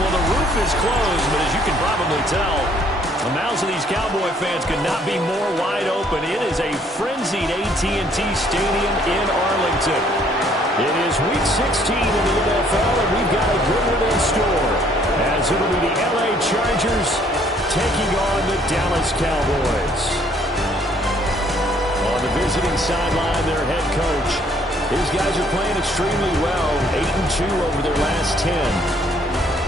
Well, the roof is closed, but as you can probably tell, the mouths of these Cowboy fans could not be more wide open. It is a frenzied AT&T Stadium in Arlington. It is Week 16 in the NFL, and we've got a good one in store, as it'll be the LA Chargers taking on the Dallas Cowboys. On the visiting sideline, their head coach. These guys are playing extremely well, 8-2 over their last 10.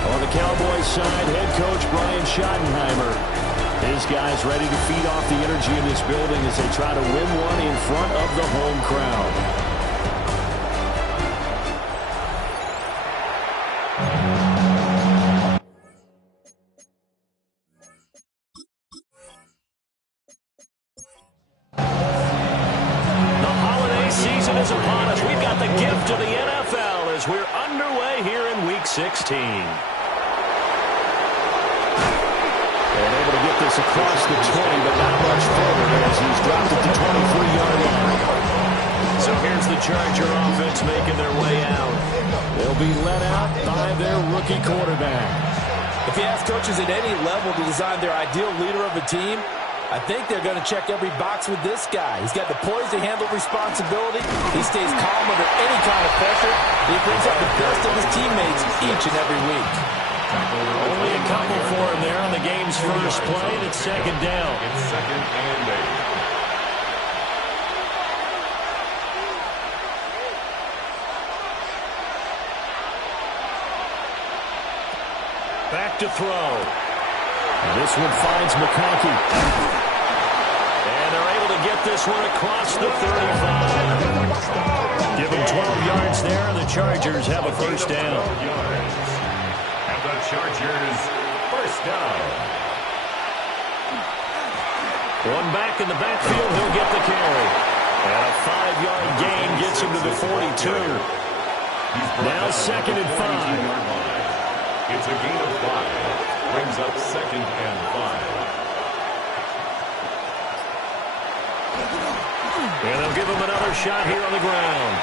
On the Cowboys side, head coach Brian Schottenheimer. His guys ready to feed off the energy in this building as they try to win one in front of the home crowd. The holiday season is upon us. We've got the gift of the NFL as we're underway here in Week 16. And able to get this across the 20, but not much further as he's dropped it to 23-yard line. So here's the Charger offense making their way out. They'll be let out by their rookie quarterback. If you ask coaches at any level to design their ideal leader of a team, I think they're going to check every box with this guy. He's got the poise to handle responsibility. He stays calm under any kind of pressure. He brings out the best of his teammates each and every week. Only a couple for him there on the game's first play, and it's second down. It's second and 8. Back to throw. And this one finds McConkey. And they're able to get this one across the 35. Give him 12 yards there, and the Chargers have a first down. And the Chargers first down. One back in the backfield, he'll get the carry. And a 5-yard gain gets him to the 42. Now second and 5. It's a gain of 5. Brings up second and 5. And they'll give him another shot here on the ground.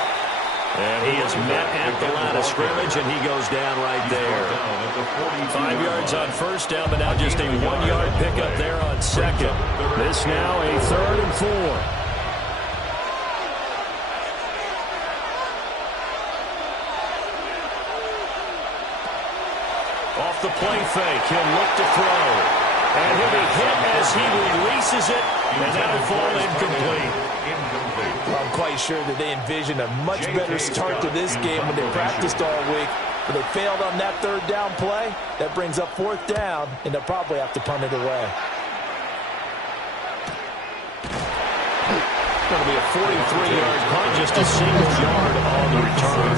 And he is met at the line of scrimmage, and he goes down right there. 5 yards on first down, but now just a 1-yard pickup there on second. This now a 3rd and 4. Off the play fake, he'll look to throw. And he'll be hit as he releases it, and that'll fall incomplete. Well, I'm quite sure that they envisioned a much better start to this game when they practiced all week. But they failed on that 3rd down play. That brings up 4th down, and they'll probably have to punt it away. Going to be a 43-yard punt, just a single yard on the return.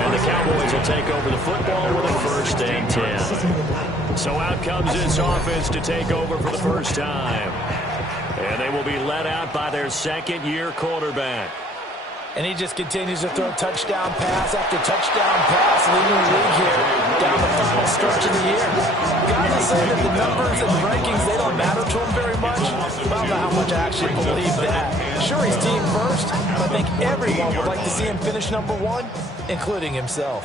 And the Cowboys will take over the football with a 1st and 10. So out comes this offense to take over for the first time. And they will be let out by their second-year quarterback. And he just continues to throw touchdown pass after touchdown pass, leading the league here down the final stretch of the year. Guys will say that the numbers and the rankings, they don't matter to him very much. I don't know how much I actually believe that. Sure, he's team first, but I think everyone would like to see him finish number 1, including himself.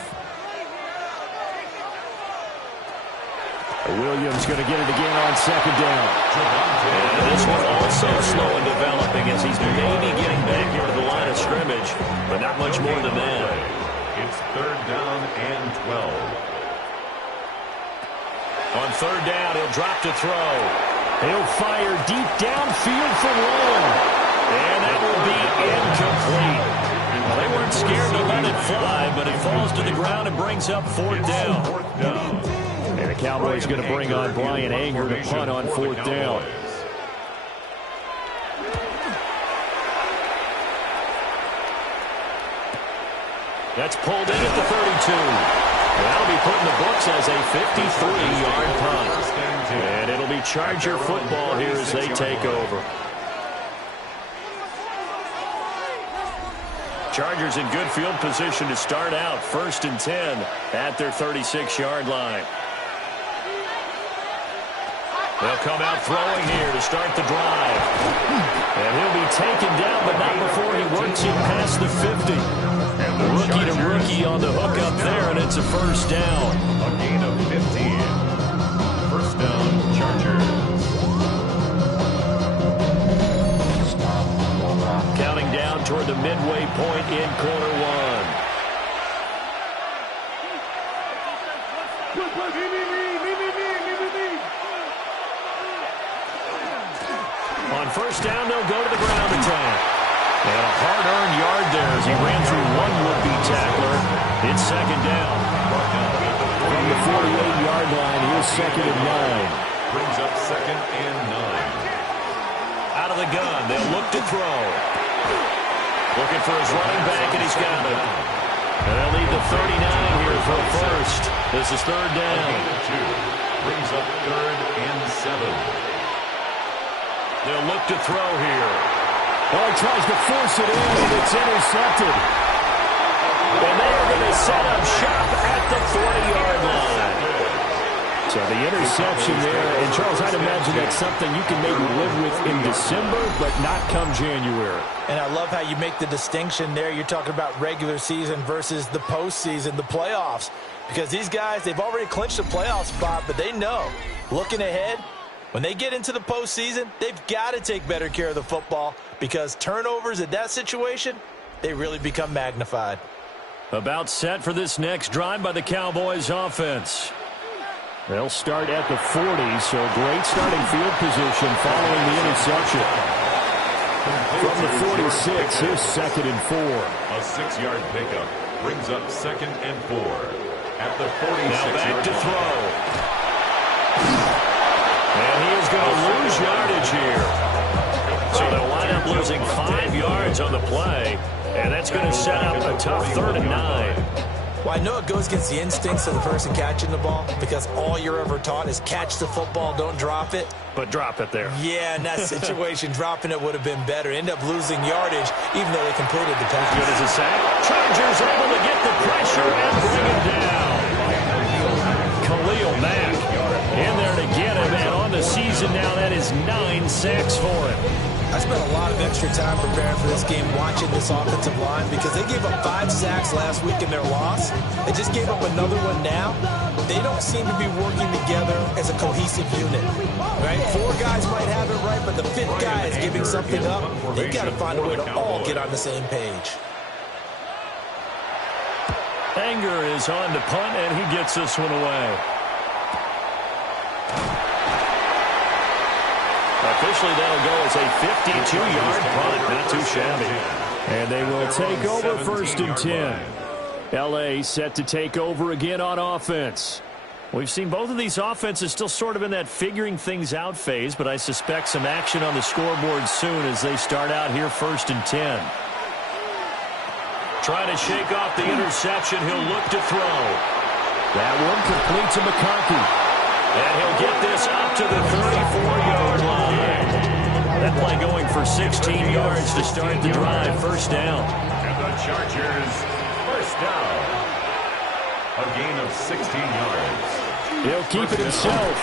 Williams going to get it again on second down. And this one also slow in developing as he's maybe getting back here to the line of scrimmage, but not much more than that. It's 3rd down and 12. On 3rd down, he'll drop to throw. He'll fire deep downfield for one. And that will be incomplete. Well, they weren't scared to let it fly, but it falls to the ground and brings up 4th down. And the Cowboys going to bring on Brian Anger to punt on 4th down. That's pulled in at the 32. And that'll be put in the books as a 53-yard punt. And it'll be Charger football here as they take over. Chargers in good field position to start out. 1st and 10 at their 36-yard line. They'll come out throwing here to start the drive. And he'll be taken down, but not before he works it past the 50. Rookie to rookie on the hook up there, and it's a first down. A gain of 15. First down, Chargers. Counting down toward the midway point in quarter one. On first down, they'll go to the ground attack. And a hard-earned yard there as he ran through one would-be tackler. It's second down. From the 48-yard line, here's second and 9. Brings up second and 9. Out of the gun, they'll look to throw. Looking for his running back, and he's got it. And they'll lead the 39 here for a first. This is third down. Brings up third and 7. They'll look to throw here. Oh, he tries to force it in, and it's intercepted. And they are going to set up shop at the 40-yard line. So the interception there, and Charles, I'd imagine that's something you can maybe live with in December, but not come January. And I love how you make the distinction there. You're talking about regular season versus the postseason, the playoffs. Because these guys, they've already clinched a playoff spot, but they know, looking ahead, when they get into the postseason, they've got to take better care of the football because turnovers in that situation, they really become magnified. About set for this next drive by the Cowboys offense. They'll start at the 40, so great starting field position following the interception. From the 46, here's second and 4. A 6-yard pickup brings up second and 4. At the 46-yard line. Now back to throw. And he is going to lose yardage here. So they'll wind up losing 5 yards on the play. And that's going to set up a tough third and 9. Well, I know it goes against the instincts of the person catching the ball because all you're ever taught is catch the football, don't drop it. But drop it there. Yeah, in that situation, dropping it would have been better. End up losing yardage, even though they completed the pass. Good as a sack. Chargers able to get the pressure and bring him down. Khalil Mack in there to get him, and on the season now, that is 9 sacks for him. I spent a lot of extra time preparing for this game watching this offensive line because they gave up 5 sacks last week in their loss. They just gave up another one now. They don't seem to be working together as a cohesive unit. Right? 4 guys might have it right, but the 5th guy is giving something up. They've got to find a way to all get on the same page. Anger is on to punt, and he gets this one away. Officially, that'll go as a 52-yard punt. Not too shabby. And they will take over first and 10. L.A. set to take over again on offense. We've seen both of these offenses still sort of in that figuring things out phase, but I suspect some action on the scoreboard soon as they start out here first and 10. Trying to shake off the interception. He'll look to throw. That one complete to McConkey. And he'll get this up to the 34-yard line. That play going for 16 yards to start the drive. First down. And the Chargers, first down. A gain of 16 yards. He'll keep it himself.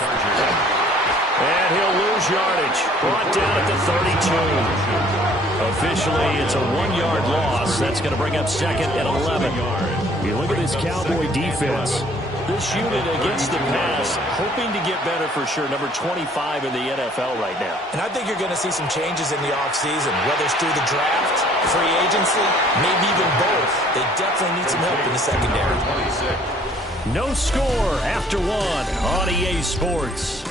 And he'll lose yardage. Brought down at the 32. Officially, it's a 1-yard loss. That's going to bring up second and 11. You look at this Cowboy defense. This unit against the pass, hoping to get better for sure. Number 25 in the NFL right now. And I think you're going to see some changes in the offseason, whether it's through the draft, free agency, maybe even both. They definitely need some help in the secondary. No score after 1 on EA Sports.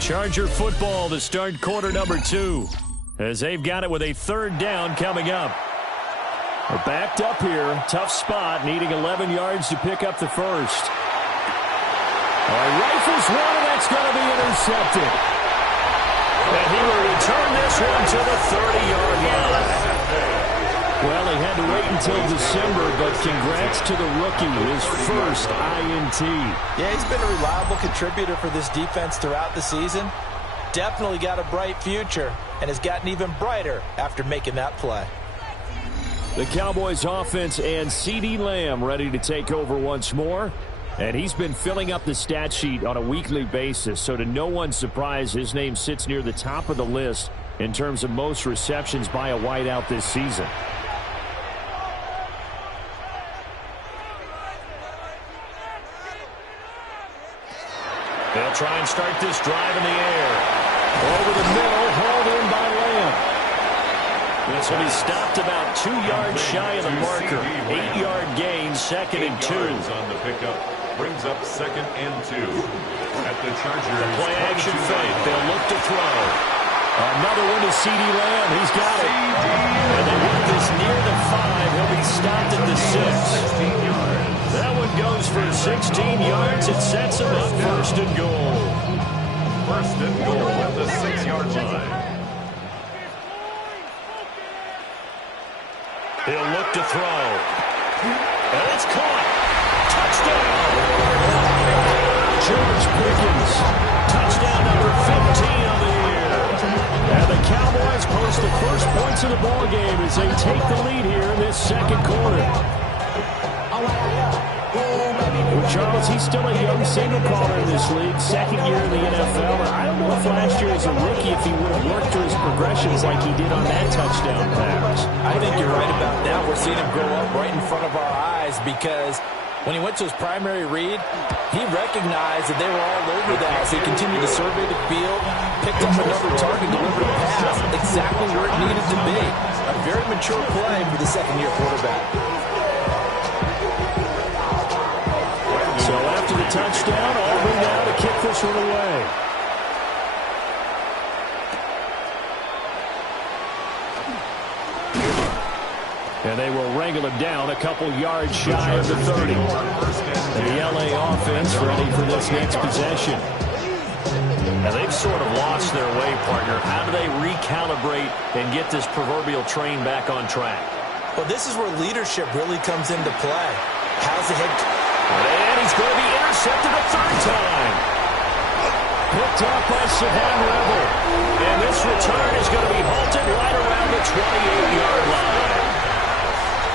Charger football to start quarter number 2 as they've got it with a third down coming up. We're backed up here. Tough spot, needing 11 yards to pick up the first. Rifles one, and that's going to be intercepted. And he will return this one to the 30-yard line. Well, he had to wait until December, but congrats to the rookie, his first INT. Yeah, he's been a reliable contributor for this defense throughout the season. definitely got a bright future and has gotten even brighter after making that play. The Cowboys offense and CeeDee Lamb ready to take over once more. And he's been filling up the stat sheet on a weekly basis. So to no one's surprise, his name sits near the top of the list in terms of most receptions by a wideout this season. They'll try and start this drive in the air. Over the middle, hauled in by Lamb. This will be stopped about 2 yards shy of the marker. 8-yard gain, 2nd and 2. On the pickup brings up 2nd and 2. At the Chargers. The play action fake. They'll look to throw. Another one to CeeDee Lamb. He's got it. And they want this near the 5. He'll be stopped at the 6. 16 yards. That one goes for 16 yards. It sets him up 1st and goal. 1st and goal at the 6-yard line. He'll look to throw. And it's caught. Touchdown. George Pickens. Touchdown number 15 on the year. And the Cowboys post the first points of the ball game as they take the lead here in this 2nd quarter. Well, Charles, he's still a young signal caller in this league, 2nd year in the NFL. I don't know if last year as a rookie if he would have worked through his progressions like he did on that touchdown pass. I think you're right about that. We're seeing him grow up right in front of our eyes because when he went to his primary read, he recognized that they were all over that as he continued to survey the field, picked up another target, delivered a pass exactly where it needed to be. A very mature play for the 2nd-year quarterback. So after the touchdown, Aubrey now to kick this one away. And they will wrangle him down a couple yards shy of the 30. And the LA offense ready for this next possession. Now they've sort of lost their way, partner. How do they recalibrate and get this proverbial train back on track? Well, this is where leadership really comes into play. How's the head... And he's going to be intercepted a 3rd time. Picked up by Savon Rebel. And this return is going to be halted right around the 28-yard line.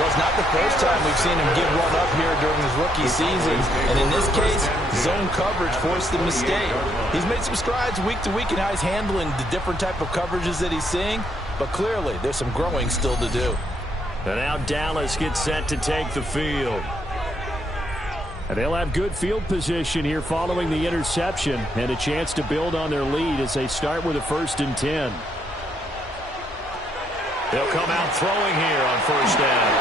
Well, it's not the first time we've seen him give one up here during his rookie season. And in this case, zone coverage forced the mistake. He's made some strides week to week in how he's handling the different type of coverages that he's seeing. But clearly, there's some growing still to do. And now Dallas gets set to take the field. And they'll have good field position here following the interception and a chance to build on their lead as they start with a 1st and 10. They'll come out throwing here on 1st down.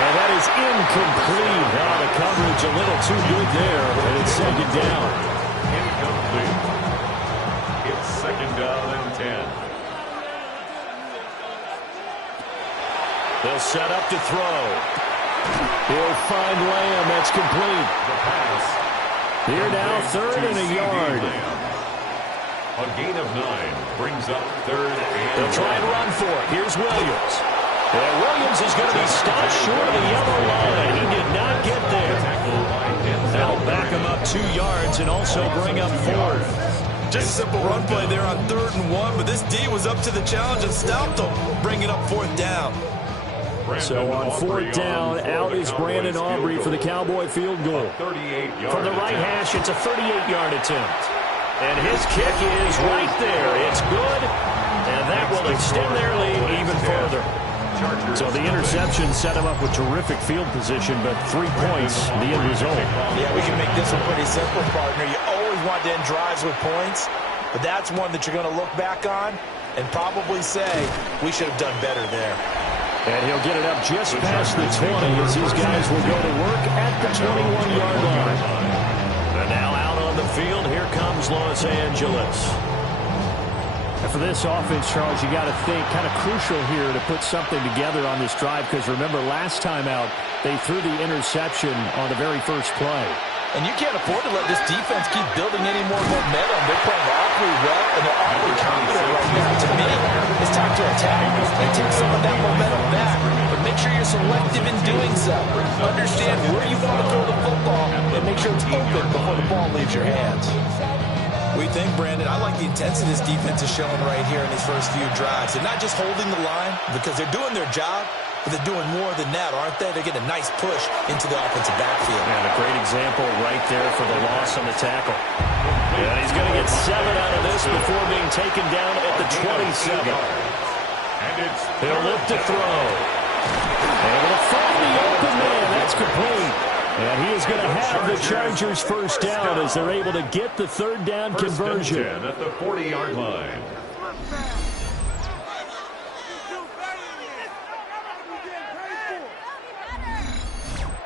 And that is incomplete. Now the coverage a little too good there, and it's 2nd down. Incomplete. It's 2nd down and 10. They'll set up to throw. He'll find Lamb. That's complete. The pass. Here now, 3rd and a yard. A gain of 9 brings up 3rd and They'll try and run for it. Here's Williams. And Williams is going to be stopped short of the yellow line. He did not get there. That'll back him up 2 yards and also bring up 4th. Just a simple run play there on 3rd and 1, but this D was up to the challenge and stopped him, bringing up 4th down. So on 4th down, out is Brandon Aubrey for the Cowboy field goal. From the right hash, it's a 38-yard attempt. And his kick is right there. It's good, and that will extend their lead even further. So the interception set him up with terrific field position, but 3 points, the end result. Yeah, we can make this one pretty simple, partner. You always want to end drives with points, but that's one that you're going to look back on and probably say, we should have done better there. And he'll get it up just past the 20 as these guys will go to work at the 21-yard line. And now out on the field, here comes Los Angeles. And for this offense, Charles, you got to think kind of crucial here to put something together on this drive because remember last time out, they threw the interception on the very first play. And you can't afford to let this defense keep building any more momentum. They're playing awfully well, and they're awfully confident right now. To me, it's time to attack and take some of that momentum back. But make sure you're selective in doing so. Understand where you want to throw the football and make sure it's open before the ball leaves your hands. What do you think, Brandon? I like the intensity this defense is showing right here in these first few drives. They're not just holding the line because they're doing their job, but they're doing more than that, aren't they? They're getting a nice push into the offensive backfield. And a great example right there for the loss on the tackle. And he's going to get 7 out of this before being taken down at the 27. He'll look to throw. Able to find the open man. That's complete. And he is going to have the Chargers first down as they're able to get the third down conversion. At the 40-yard line.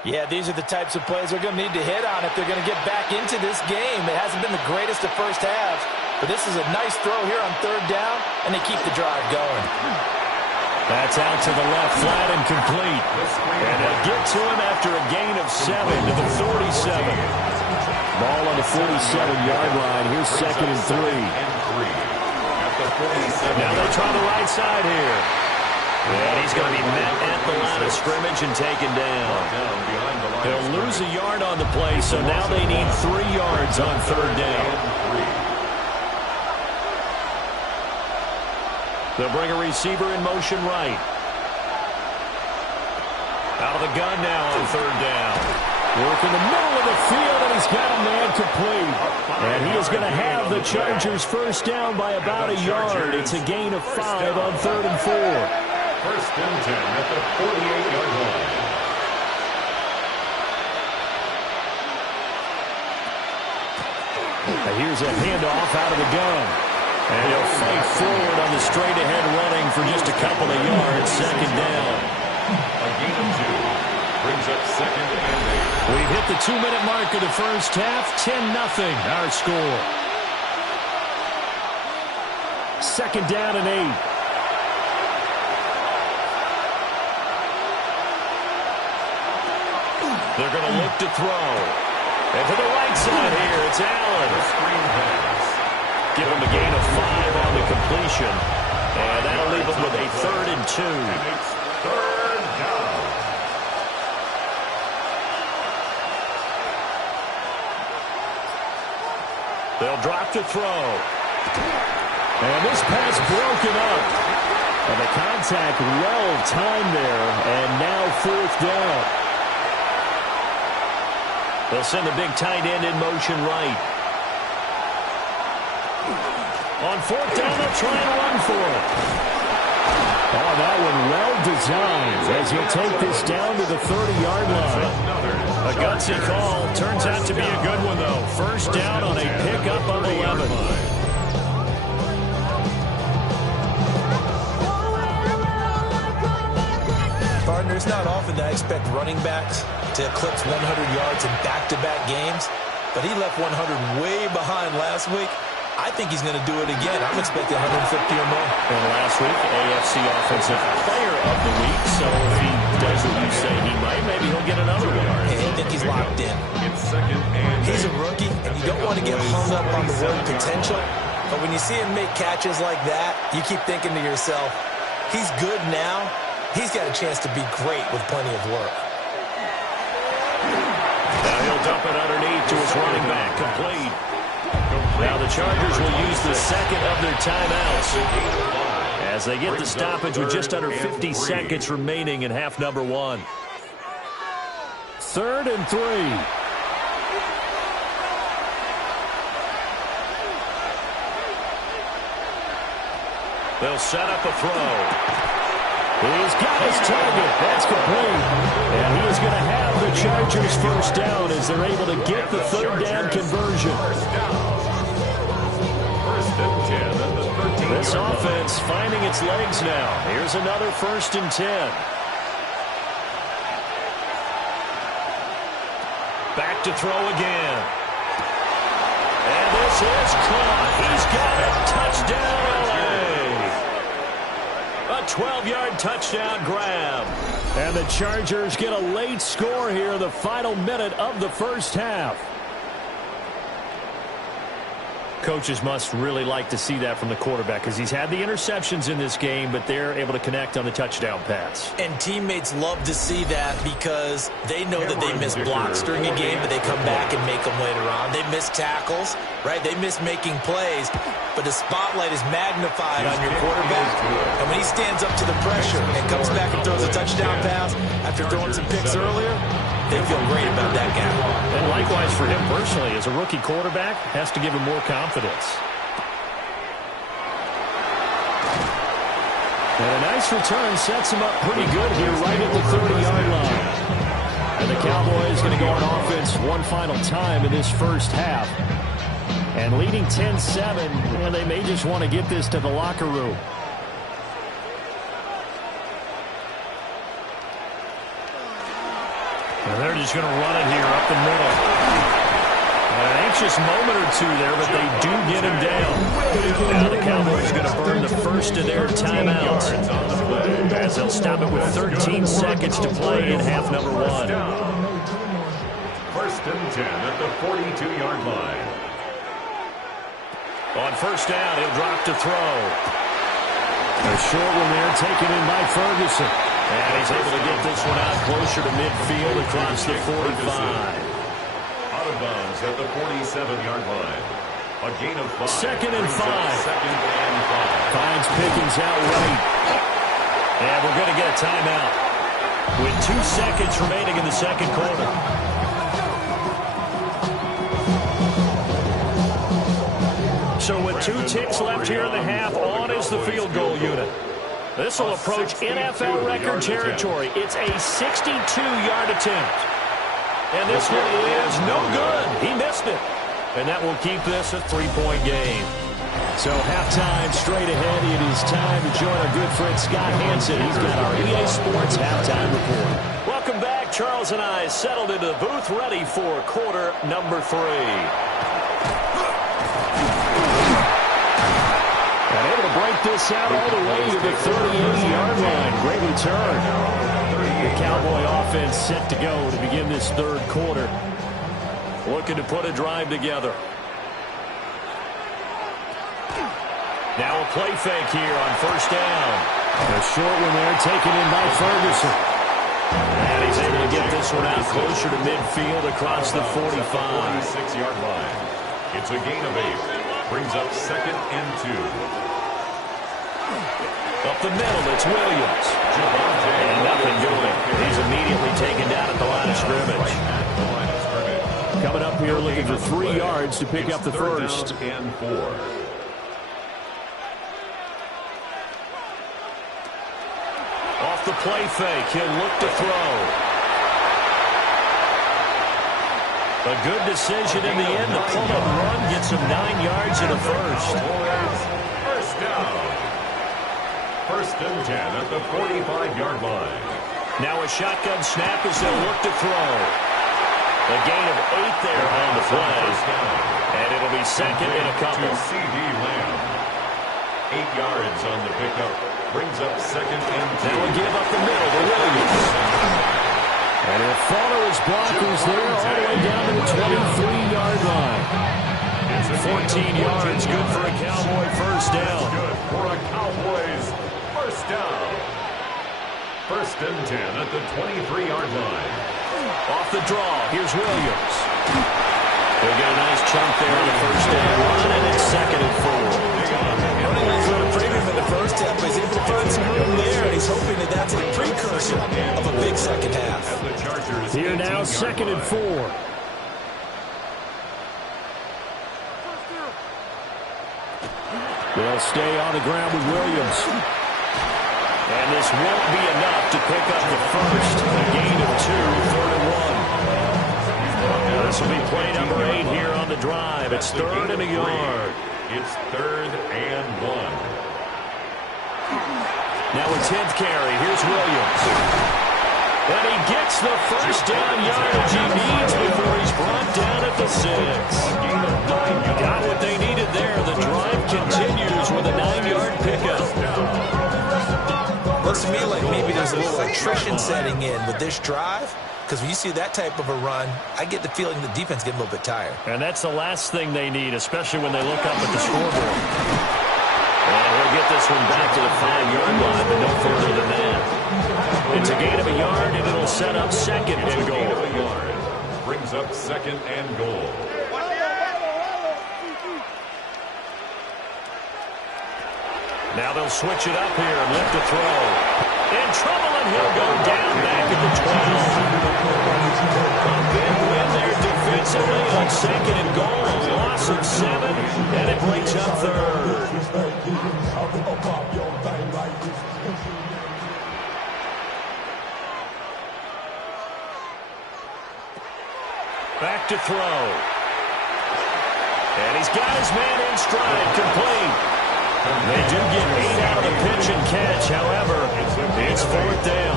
Yeah, these are the types of plays they're going to need to hit on if they're going to get back into this game. It hasn't been the greatest of first halves, but this is a nice throw here on third down, and they keep the drive going. That's out to the left, flat and complete. And they'll get to him after a gain of 7 to the 47. Ball on the 47-yard line. Here's 2nd and 3. Now they'll try the right side here. And he's going to be met at the line of scrimmage and taken down. They'll lose a yard on the play, so now they need 3 yards on third down. They'll bring a receiver in motion right. Out of the gun now on third down. Work in the middle of the field, and he's got a man complete. And he is going to have the Chargers first down by about a yard. It's a gain of 5 on 3rd and 4. First and 10 at the 48-yard line. And here's a handoff out of the gun. And he'll fight forward on the straight-ahead running for just a couple of yards. 2nd down. A gain of 2 brings up 2nd and 8. We've hit the 2-minute mark of the first half. 10-0 our score. 2nd down and 8. They're going to look to throw. And to the right side here, it's Allen. Screen pass. Give him a gain of 5 on the completion. And that'll leave him with a 3rd and 2. And it's 3rd down. They'll drop to throw. And this pass broken up. And the contact well timed there. And now 4th down. They'll send the big tight end in motion right. On 4th down, they'll try and run for it. Oh, that one well designed as he'll take this down to the 30-yard line. A gutsy call. Turns out to be a good one, though. First down on a pickup of 11. Partner, it's not often that I expect running backs to eclipse 100 yards in back-to-back games, but he left 100 way behind last week. I think he's going to do it again. I'm expecting 150 or more. And last week, AFC Offensive Player of the Week. So if he does what you say he might, maybe he'll get another one. And I think he's locked in. He's a rookie, and you don't want to get hung up on the word potential. But when you see him make catches like that, you keep thinking to yourself, he's good now. He's got a chance to be great with plenty of work. Now he'll dump it underneath to his running back. Complete. Now the Chargers will use the second of their timeouts as they get the stoppage with just under 50 seconds remaining in half number 1. 3rd and 3. They'll set up a throw. He's got his target. That's complete. And he is going to have the Chargers first down as they're able to get the 3rd down conversion. This offense finding its legs now. Here's another 1st and 10. Back to throw again. And this is caught. He's got it. Touchdown, LA. A 12-yard touchdown grab. And the Chargers get a late score here in the final minute of the first half. Coaches must really like to see that from the quarterback because he's had the interceptions in this game, but they're able to connect on the touchdown pass. And teammates love to see that because they know that they miss blocks during a game, but they come back and make them later on. They miss tackles, right? They miss making plays, but the spotlight is magnified on your quarterback. And when he stands up to the pressure and comes back and throws a touchdown pass after throwing some picks earlier, they feel great about that guy. And likewise for him personally, as a rookie quarterback, has to give him more confidence. And a nice return sets him up pretty good here right at the 30-yard line. And the Cowboys going to go on offense one final time in this first half. And leading 10-7, and they may just want to get this to the locker room. And they're just going to run it here up the middle. An anxious moment or two there, but they do get him down. Now the Cowboys going to burn the first of their timeouts as they'll stop it with 13 seconds to play in half number one. First and 10 at the 42-yard line. On first down, he'll drop to throw. A short one there taken in by Ferguson. And he's able to get this one out closer to midfield across the 45. Out of bounds at the 47-yard line. A gain of 5. Second and 5. Second and 5. Finds Pickens out right. And we're going to get a timeout with 2 seconds remaining in the second quarter. So with 2 ticks left here in the half, on is the field goal unit. This will approach NFL record territory. It's a 62-yard attempt. And this one is no good. He missed it. And that will keep this a 3-point game. So halftime straight ahead. It is time to join our good friend Scott Hansen. He's got our EA Sports halftime report. Welcome back. Charles and I settled into the booth ready for quarter number 3. And able to break this out all the way to the 38-yard line. Great return. The Cowboy offense set to go to begin this third quarter. Looking to put a drive together. Now a play fake here on first down. A short one there taken in by Ferguson. And he's able to get this one out closer to midfield across the 45. 46-yard line. It's a gain of 8. Brings up second and 2. Up the middle, it's Williams. And nothing doing. He's immediately taken down at the line of scrimmage. Coming up here looking for 3 yards to pick up the first. And 4. Off the play fake, he'll look to throw. A good decision in the end. The pull-up run gets him 9 yards in a first. First down. First and 10 at the 45-yard line. Now a shotgun snap as they'll look to throw. A gain of 8 there on the play. And it'll be second and a couple. C.D. Lamb. 8 yards on the pickup. Brings up second and 2. Now a give up the middle to Williams. And he'll follow his blockers there all the way down to the 23-yard line. 14 yards, good for a Cowboy first down. Good for a Cowboys first down. First and 10 at the 23-yard line. Off the draw, here's Williams. He'll get a nice chunk there on the first down run, and it's second and 4. Running lanes were a premium in the first half, but he's able to find some room there, and he's hoping that that's a precursor of a big second half. Here now, second and 4. They'll stay on the ground with Williams. And this won't be enough to pick up the first. A gain of 2, third and 1. This will be play number 8 here on the drive. It's third and a yard. It's third and 1. Now a 10th carry. Here's Williams. And he gets the first down yardage he needs before he's brought down at the 6. Got what they needed there. The drive continues with a 9-yard pickup. Looks to me like maybe there's a little attrition setting in with this drive. because when you see that type of a run, I get the feeling the defense getting a little bit tired. And that's the last thing they need, especially when they look up at the scoreboard. And he'll get this one back to the 5-yard line, but no further than that. It's a gain of a yard, and it'll set up second and goal. Brings up second and goal. Now they'll switch it up here and lift a throw. In trouble, and he'll go down back at the 12. A big win there defensively on second and goal. A loss of 7, and it breaks up third. Back to throw. And he's got his man in stride, complete. They do get 8 out of the pitch and catch. However, it's fourth down.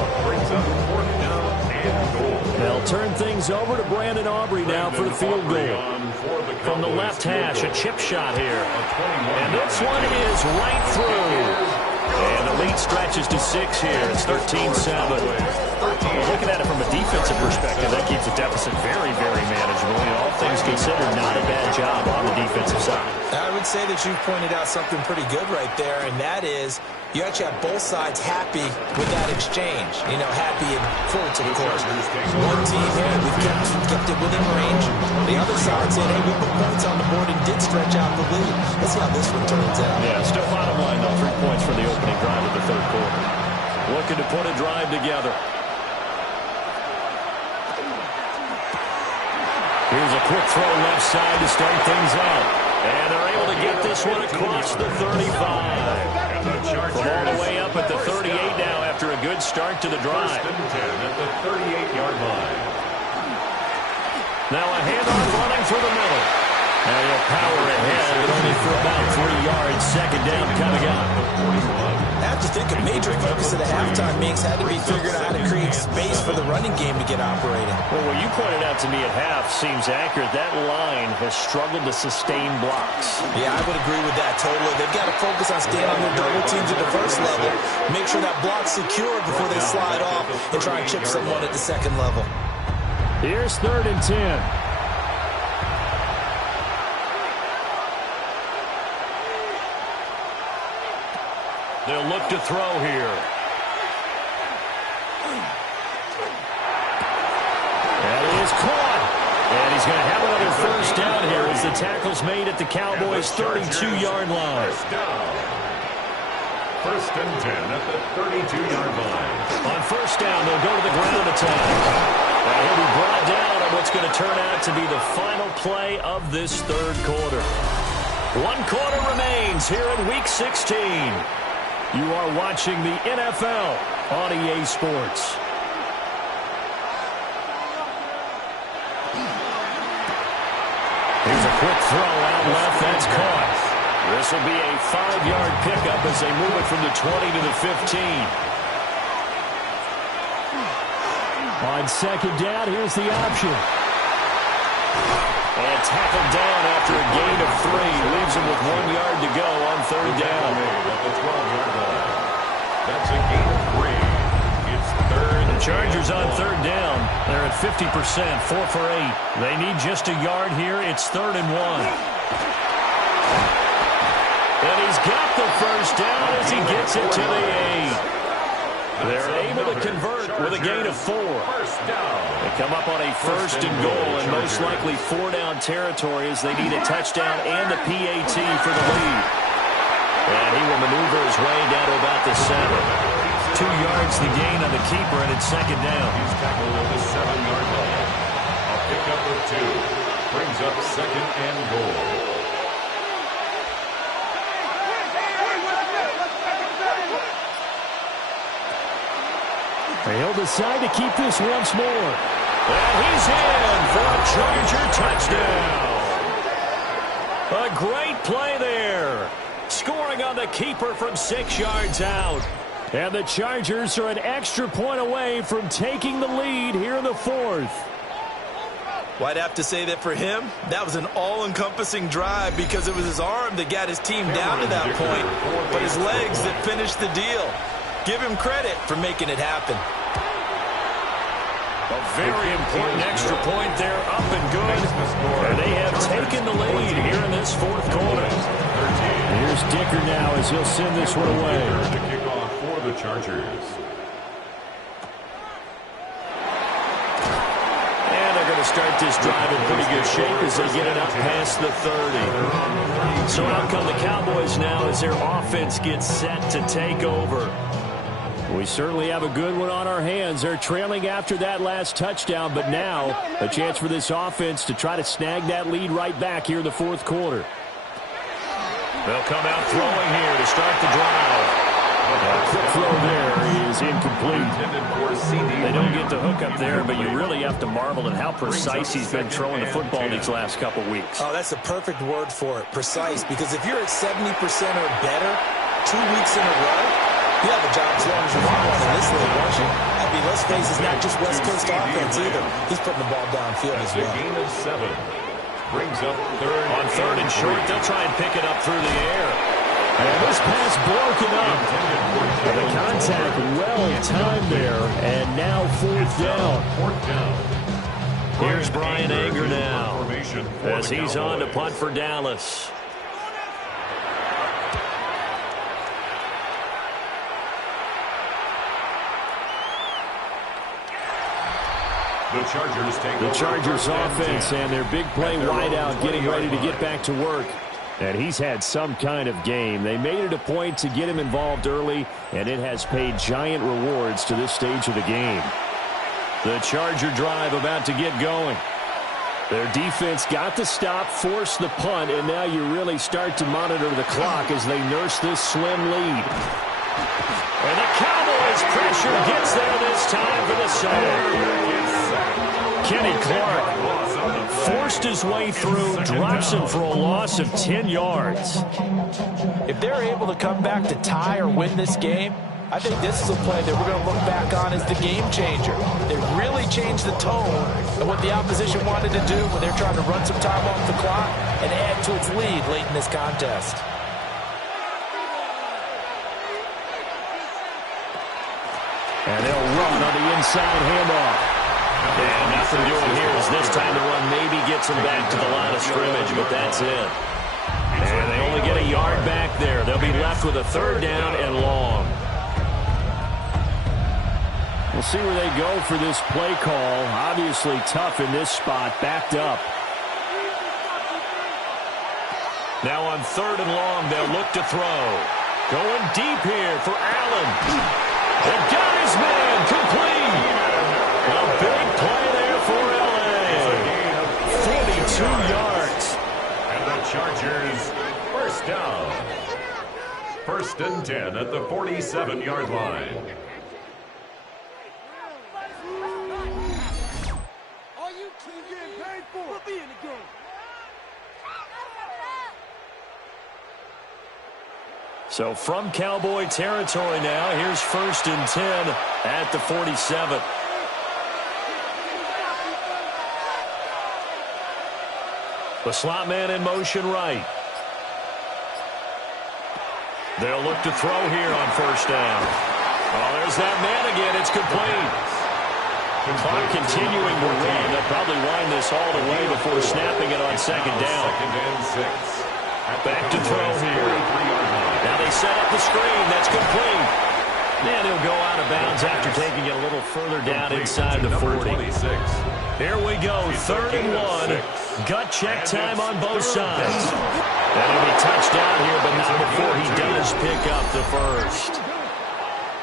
They'll turn things over to Brandon Aubrey now for the field goal. From the left hash, a chip shot here. And this one is right through. And the lead stretches to 6 here. It's 13-7. Looking at it from a defensive perspective, that keeps the deficit very, very manageable. And all things considered, not a bad job on the defensive side. I would say that you've pointed out something pretty good right there, and that is you actually have both sides happy with that exchange. You know, happy in quotes, of course. One team here, we've kept it within range. The other side said, hey, we put points on the board and did stretch out the lead. Let's see how this one turns out. Yeah, still bottom line, though. 3 points for the opening drive of the third quarter. Looking to put a drive together. Here's a quick throw left side to start things out. And they're able to get this one across the 35. From all the way up at the 38 now after a good start to the drive. First and 10 at the 38-yard line. Now a handoff running through the middle. Now he'll power ahead, but only for about 3 yards. Second down coming up. I have to think a major focus of the halftime meetings had to be figuring out how to create space for the running game to get operating. Well, what you pointed out to me at half seems accurate. That line has struggled to sustain blocks. Yeah, I would agree with that totally. They've got to focus on staying on their double teams at the first level, make sure that block's secure before they slide off and try and chip someone at the second level. Here's 3rd and 10. They'll look to throw here. That is caught. And he's going to have another first down here as the tackle's made at the Cowboys' 32-yard line. First and 10 at the 32-yard line. On first down, they'll go to the ground attack. And he'll be brought down on what's going to turn out to be the final play of this third quarter. 1 quarter remains here in Week 16. You are watching the NFL on EA Sports. Here's a quick throw out left. That's caught. This will be a 5-yard pickup as they move it from the 20 to the 15. On second down, here's the option. And tackled down after a gain of 3. Leaves him with 1 yard to go on third down. At the 12-yard line. That's a gain of 3. It's third. The Chargers on third down. They're at 50%, 4 for 8. They need just a yard here. It's 3rd and 1. And he's got the first down as he gets it to the 8. They're able to convert with a gain of 4. They come up on a 1st and goal and most likely 4-down territory as they need a touchdown and a PAT for the lead. And he will maneuver his way down to about the 7. 2 yards the gain on the keeper, and it's second down. He's tackled at the 7-yard line. A pickup of 2. Brings up second and goal. He'll decide to keep this once more. And he's in for a Charger touchdown. A great play there. Scoring on the keeper from 6 yards out. And the Chargers are an extra point away from taking the lead here in the 4th. Well, I'd have to say that for him, that was an all-encompassing drive because it was his arm that got his team down to that point, but his legs that finished the deal. Give him credit for making it happen. A very important extra point there, up and good. And they have taken the lead here in this fourth quarter. Here's Dicker now as he'll send this one away. The kickoff for the Chargers. And they're going to start this drive in pretty good shape as they get it up past the 30. So out come the Cowboys now as their offense gets set to take over. We certainly have a good one on our hands. They're trailing after that last touchdown, but now a chance for this offense to try to snag that lead right back here in the fourth quarter. They'll come out throwing here to start the drive. A quick throw there is incomplete. They don't get the hook up there, but you really have to marvel at how precise he's been throwing the football these last couple weeks. Oh, that's a perfect word for it, precise, because if you're at 70% or better 2 weeks in a row, you have a job as long as you want one in this league, won't you? I mean, let's face it, it's not just West Coast offense either. He's putting the ball downfield as well. A gain of 7. Brings up third. On third and short, they'll try and pick it up through the air. And this pass broken up. And the contact well-timed there, and now fourth down. Here's Brian Anger now as he's on to punt for Dallas. The Chargers offense and their big play wideout getting ready to get back to work. And he's had some kind of game. They made it a point to get him involved early, and it has paid giant rewards to this stage of the game. The Charger drive about to get going. Their defense got the stop, forced the punt, and now you really start to monitor the clock as they nurse this slim lead. And the Cowboys pressure gets there this time for the sack. Kenny Clark forced his way through, drops him for a loss of 10 yards. If they're able to come back to tie or win this game, I think this is a play that we're going to look back on as the game changer. They really changed the tone of what the opposition wanted to do when they're trying to run some time off the clock and add to its lead late in this contest. And they'll run on the inside handoff. And nothing doing here is this time the run maybe gets them back to the line of scrimmage, but that's it. And they only get a yard back there. They'll be left with a third down and long. We'll see where they go for this play call. Obviously tough in this spot, backed up. Now on third and long, they'll look to throw. Going deep here for Allen. They got his man complete. A big play there for L.A. 42 yards. And the Chargers first down. First and 10 at the 47-yard line. All you keep getting paid for will be in the game. So from Cowboy territory now, here's first and 10 at the 47. The slot man in motion right. They'll look to throw here on first down. Oh, there's that man again. It's complete. Clock continuing to run. They'll probably wind this all the way before snapping it on second down. Second and 6. Back to throw here. Now they set up the screen. That's complete. And he'll go out of bounds after taking it a little further down inside the 40. Here we go, third and 1. Gut check time on both sides. That'll be touchdown here, but not before he does pick up the first.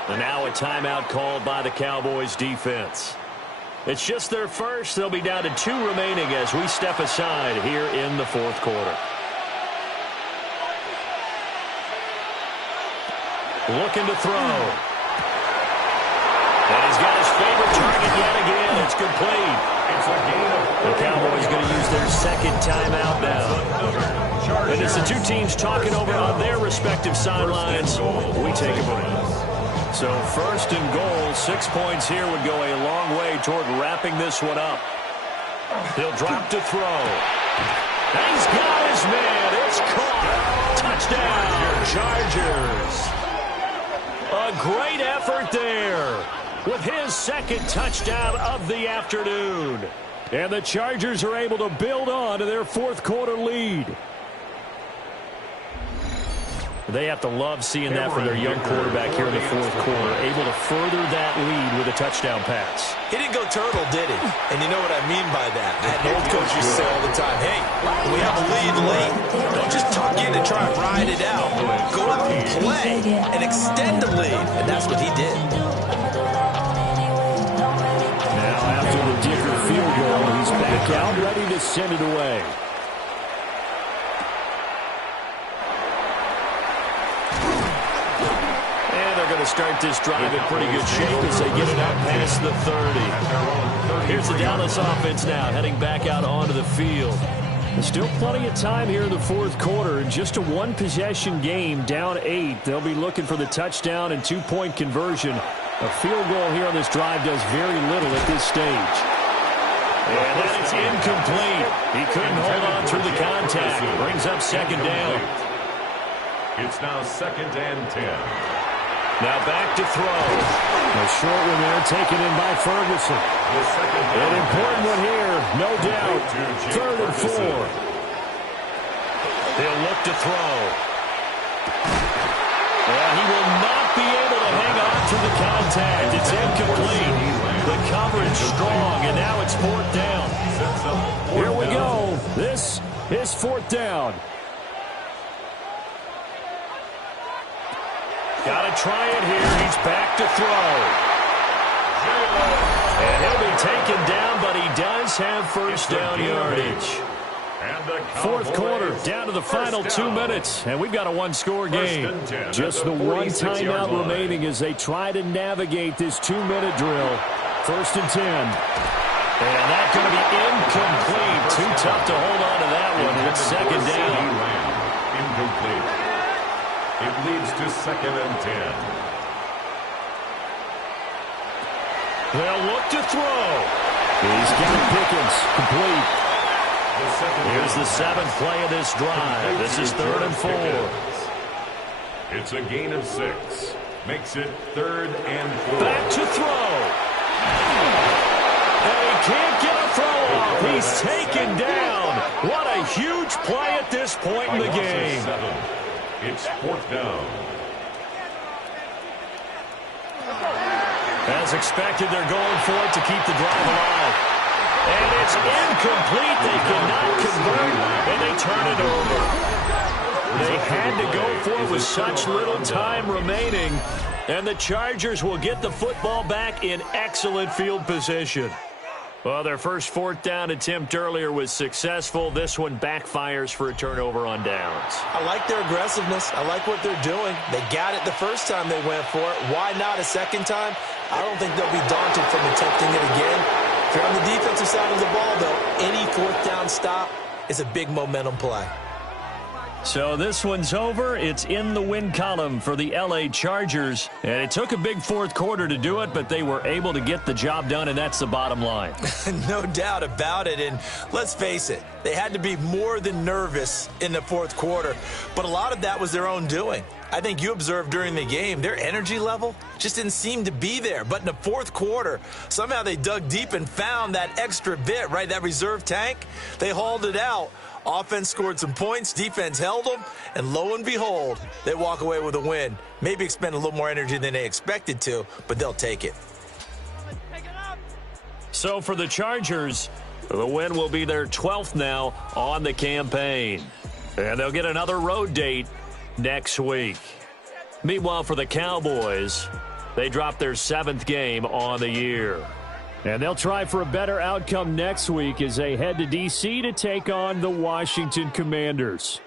And now a timeout called by the Cowboys defense. It's just their first. They'll be down to 2 remaining as we step aside here in the fourth quarter. Looking to throw. And he's got his favorite target yet again. It's complete. The Cowboys going to use their second timeout now. And as the two teams talking over on their respective sidelines, we take a break. So first and goal, 6 points here would go a long way toward wrapping this one up. He'll drop to throw. And he's got his man. It's caught. Touchdown, Chargers. A great effort there. with his second touchdown of the afternoon. And the Chargers are able to build on to their fourth quarter lead. They have to love seeing that for their young quarterback here in the fourth quarter, able to further that lead with a touchdown pass. He didn't go turtle, did he? And you know what I mean by that. I had an old coach used to say all the time, hey, when we have a lead late, don't just tuck in and try to ride it out. Go out and play and extend the lead. And that's what he did. Now after the Dicker field goal, he's back out, ready to send it away. To start this drive in pretty good shape as they get it out past the 30. Here's the Dallas offense now heading back out onto the field. There's still plenty of time here in the fourth quarter. Just a one-possession game, down 8. They'll be looking for the touchdown and two-point conversion. A field goal here on this drive does very little at this stage. And that is incomplete. He couldn't hold on through the contact. Brings up second down. It's now 2nd and 10. Now back to throw. A short one there taken in by Ferguson. An important one here, no doubt. 3rd and 4. He'll look to throw. Well, he will not be able to hang on to the contact. It's incomplete. The coverage strong, and now it's 4th down. Here we go. This is 4th down. Got to try it here. He's back to throw. And he'll be taken down, but he does have first down yardage. Fourth quarter, down to the final 2 minutes, and we've got a one-score game. Just the one timeout remaining as they try to navigate this 2-minute drill. 1st and 10. And that's going to be incomplete. Too tough to hold on to that one. It's 2nd down. Incomplete. It leads to 2nd and 10. They'll look to throw. He's got Pickens complete. Here's the 7th play of this drive. This is 3rd and 4. It's a gain of 6. Makes it 3rd and 4. Back to throw. And he can't get a throw off. He's taken down. What a huge play at this point in the game. It's 4th down. As expected, they're going for it to keep the drive alive. And it's incomplete. They cannot convert, and they turn it over. They had to go for it with such little time remaining, and the Chargers will get the football back in excellent field position. Well, their first 4th down attempt earlier was successful. This one backfires for a turnover on downs. I like their aggressiveness. I like what they're doing. They got it the first time they went for it. Why not a second time? I don't think they'll be daunted from attempting it again. If you're on the defensive side of the ball, though, any 4th down stop is a big momentum play. So this one's over. It's in the win column for the L.A. Chargers. And it took a big fourth quarter to do it, but they were able to get the job done, and that's the bottom line. No doubt about it. And let's face it, they had to be more than nervous in the fourth quarter. But a lot of that was their own doing. I think you observed during the game, their energy level just didn't seem to be there. But in the fourth quarter, somehow they dug deep and found that extra bit, right, that reserve tank. They hauled it out. Offense scored some points, defense held them, and lo and behold, they walk away with a win. Maybe expend a little more energy than they expected to, but they'll take it. So for the Chargers, the win will be their 12th now on the campaign. And they'll get another road date next week. Meanwhile, for the Cowboys, they dropped their 7th game on the year. And they'll try for a better outcome next week as they head to D.C. to take on the Washington Commanders.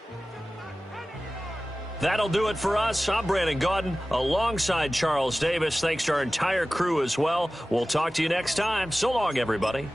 That'll do it for us. I'm Brandon Gaudin alongside Charles Davis. Thanks to our entire crew as well. We'll talk to you next time. So long, everybody.